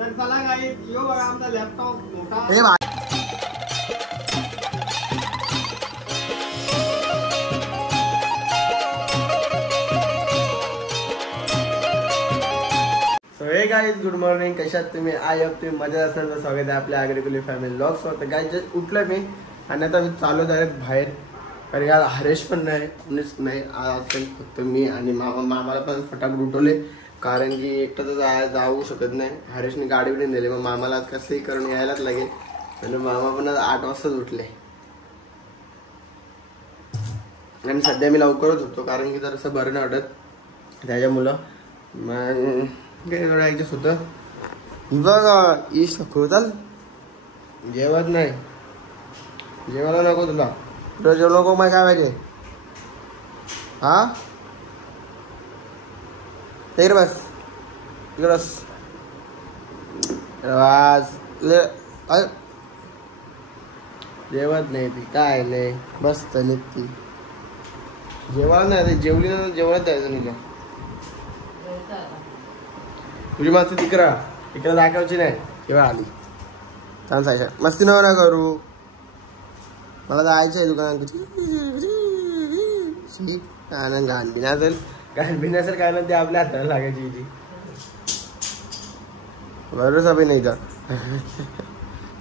तर चला गाईस, यो बघा आमचा लॅपटॉप मोठा. हे गाईज गुड मॉर्निंग. कशात तुम्ही? आय होप तुम्ही मजा असेल. तर स्वागत आहे आपल्या आग्रेकुली फॅमिली ब्लॉग्स वर. गाईज जस्ट उठलं मी आणि आता मी चालू डायरेक्ट बाहेर. कारण आज हरेश पण नाही, कोणीच नाही. आज फक्त मी आणि मामाला पण फटाफट उठवले. कारण की एकटं तर जाऊ शकत नाही. हरेशने गाडी बिडून दिली. मग मामाला आज कसंही करून यायलाच लागेल. म्हणजे मामा पण आज 8 वाजताच उठले. आणि सध्या मी लवकरच होतो कारण की जरासं बरं नाही वाटत त्याच्यामुळं. मग ऍडजस्ट होतं. बघा इश चाल जेवत नाही. जेवायला नको तुला. तुला जेवण नको माहिती काय पाहिजे? हा इकडे बस, इकडे बस. जेवत नाही ती, काय नाही. बस चालेल ती जेवायला नाही. जेवली ना जेवणात द्यायचं तुझ्या. तुझी मस्ती तिकडे दाखवायची नाही. तेव्हा आली छान सांगायचं. मस्ती नका करू. मला जायचं आहे दुकानात. आनंद घाण बिना असेल, घाण बिना असेल काय ना ते आपल्या हाताला लागायची जी. बरोबर सभे नाही जा.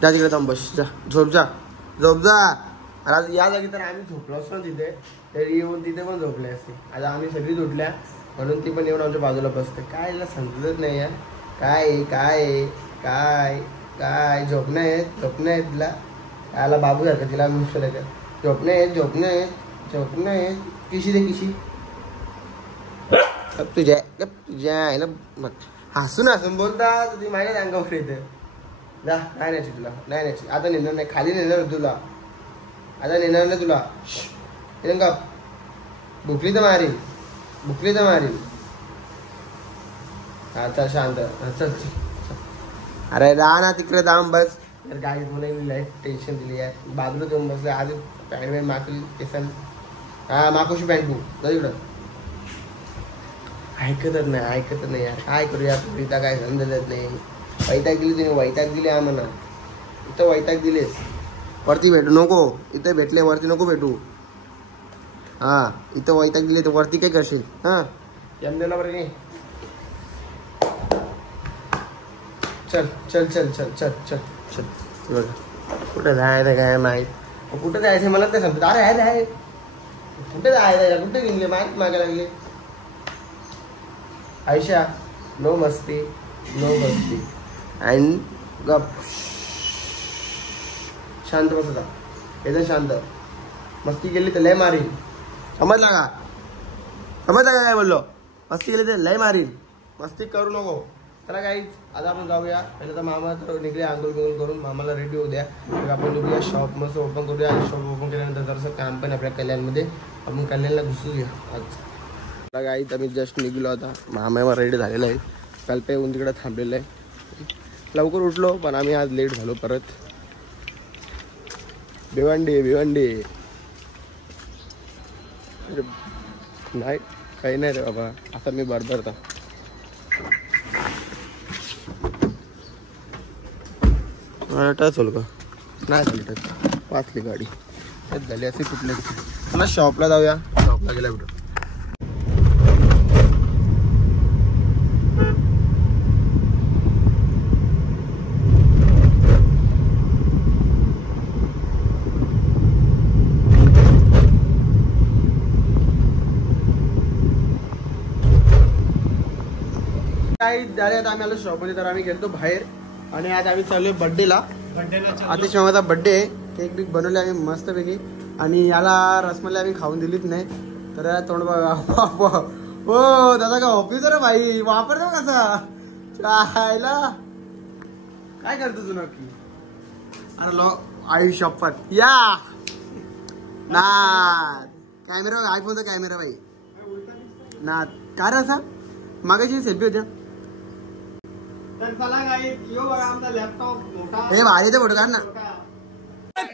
जा तिकडे थांब. बस जा. झोप जा. आज या जागी तर आम्ही झोपलो असतो ना तिथे. तरी येऊन तिथे पण झोपले असते. आता आम्ही सगळीच उठल्या म्हणून ती पण येऊन आमच्या बाजूला बसते. काय याला समजतच नाही यार. काय काय काय काय झोपणं आहे तिला. याला बाबू सारखं तिला मुश्किल आहे. झोपणं आहे. किशी दे किशी. तुझ्या आहे ना. हसून बोलता तुझी माझ्या अंगावर येते. जा. नाही न्यायची तुला. नाही न्यायची आता. नेणार नाही. खाली नेणार तुला. आता नेणार नाही तुला. का भुकली तर मारील. आता शांत. चल. अरे राहा ना तिकडे जाऊन बस. तर गाडी मला लाईट टेन्शन दिली आहे. बाजूला जाऊन बसले. आज पॅन्ट मागली केसन. हा माकोशी पॅन्ट तू जा तिकडं. ऐकतच नाही यार. काय करूया? तुझा काय धंदा देत नाही. वैताग दिली तुम्ही. वैताग दिली आम्हाला. इथं वैताग दिलेस. वरती भेटू नको. इथे भेटले वरती नको भेटू. हा इथं वैताग दिले तर वरती काय करशील? हा यमदेला बरं नाही. चल. कुठं जायचं काय माहीत. कुठं जायचं मला ते सांगतो. अरे कुठे जायचं? कुठे गेले माहीत मागायला लागले. आयशा नो मस्ती अँड गप. शांत बस होता. एकदम शांत. मस्ती केली तर लय मारीन. समजला का काय बोललो? मस्ती केली तर लय मारीन. मस्ती करू नको. चला काहीच आता आपण जाऊया. पहिले तर मामा तर निघले आंघोळ करून. मामाला रेडी होऊ द्या. तर आपण निघूया शॉप मस्त ओपन करूया. आणि शॉप ओपन केल्यानंतर जरासं काम पण आपल्या कल्याणमध्ये. आपण कल्याणला घुसूया आज. गाईत आम्ही जस्ट निघलो आता. मामा रेडी झालेला आहे. कल्पे येऊन तिकडे थांबलेलं आहे. लवकर उठलो पण आम्ही आज लेट झालो परत. भिवंडी नाही काही नाही रे बाबा. आता मी बरबरता टच होल का नाही झाली. टच वाचली गाडी. टच झाली असे कुठल्या मला शॉपला जाऊया. शॉपला गेला कुठं. आता आम्ही आलो शॉपमध्ये. तर आम्ही गेलो बाहेर आणि आज आम्ही चाललोय बड्डेला. आतिश मामाचा बड्डे आहे. केक बिक बनवले आम्ही मस्तपैकी. आणि याला रसमलाई आम्ही खाऊन दिलीच नाही. तर याला तोंड बघा. हो दादा का ऑफिसर आहे भाई. वापरतो कसा चायला. काय करतो तू नक्की? अरे लो आई शपथ या ना. कॅमेरा आयफोनचा कॅमेरा भाई ना. काय रे असा मागायची सेल्फी होत्या. तर चला गाईस, यो बघा आमचा लॅपटॉप मोठा. हे भारी ते फोटो काढ ना.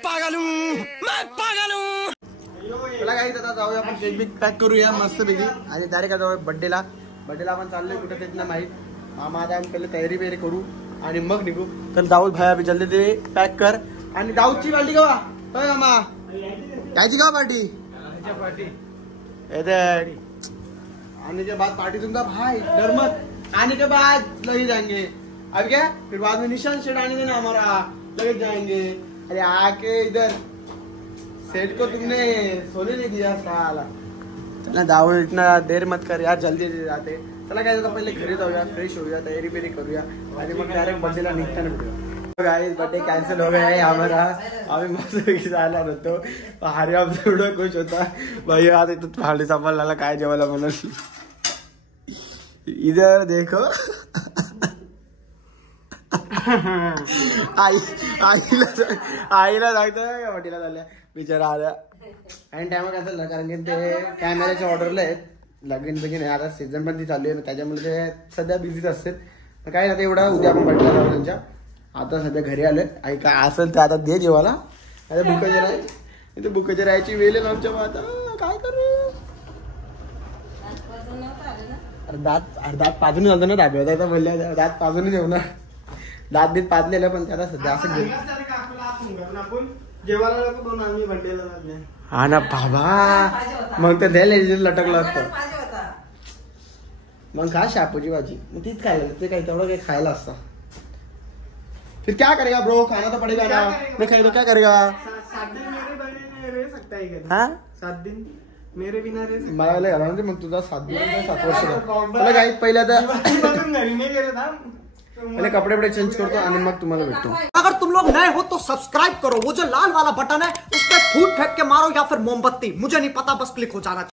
पागल चला गाईस आता जाऊया आपण. केक बिक पॅक करूया मस्त पैकी. आणि डायरेक्ट जाऊया बड्डेला. आपण चाललोय कुठे तेच ना माहीत. मामा आता आम्ही पहिले तयारी करू. आणि मग निघू. तर दाऊद भाई अभी जल्दी ते पॅक कर. आणि दाऊदची पार्टी का मामा कायची का पार्टी आने के बाद पार्टी दूंगा भाई डर मत. आने के बाद लगे जाएंगे. अब क्या फिर बाद में निशान सेट आने देना हमारा लगे जाएंगे. अरे आके इधर सेट को तुमने सोने नहीं दिया साला. चला दाऊद इतना देर मत कर यार जल्दी जाते. चला काय जाता पहिले घरी जाऊया फ्रेश होऊया तयारी बिरी करूया आणि मग डायरेक्ट बर्थडेला निघताना भेटूया. गाइस बर्थडे कैंसिल हो गया है हमारा. आम्ही मस्त जाणार होतो. हरी आमचा एवढा खुश होता भाई. आता इथं भांडी सांभाळायला काय जेवायला म्हणून. इधर देखो आईला सांगतोय हॉटेलला झाल्या बिचारा आल्या आणि टायमा काय कारण की ते कॅमेऱ्याच्या ऑर्डरला आहेत. लगीन बगीन आता सीझन पण ती चालू आहे त्याच्यामुळे ते सध्या बिझीच असतात. काय आता एवढा उद्या आपण बर्थडे जाऊ त्यांच्या. आता सध्या घरी आलोय. आई काय असेल ते आता दे जेवायला. आता बुकाचे राहायची बुकाचे राहायची वेळ आहे आमच्या आता काय करू. दात पाजून झालं ना दाबे होता बोलल्या दात पाजून येऊ ना. दात बीत पाजलेलं पण त्याला सध्या असं हा ना बाबा. मग तर द्यायला लटकलं असतं. मग खा शापूची भाजी मग तीच खायला ते काही तेवढं काही खायला असतं. फिर क्या करेगा ब्रो खाना तो पड़ेगा ना. नहीं खाई तो क्या करेगा. 7 दिन मेरे रह सकता है क्या. हाँ 7 दिन मेरे बिना रह सकता. मला घाला म्हणजे मग तुझा 7 दिवस 7 वर्ष. चला काही पहिले आता घरी नहीं गेला था. पहले कपड़े वपड़े चेंज करतो आणि मग तुम्हाला भेटतो. अगर तुम लोग नए हो तो सब्सक्राइब करो. वो जो लाल वाला बटन है उस पर फूट फेंक के मारो या फिर मोमबत्ती मुझे नहीं पता बस क्लिक हो जाना चाहिए.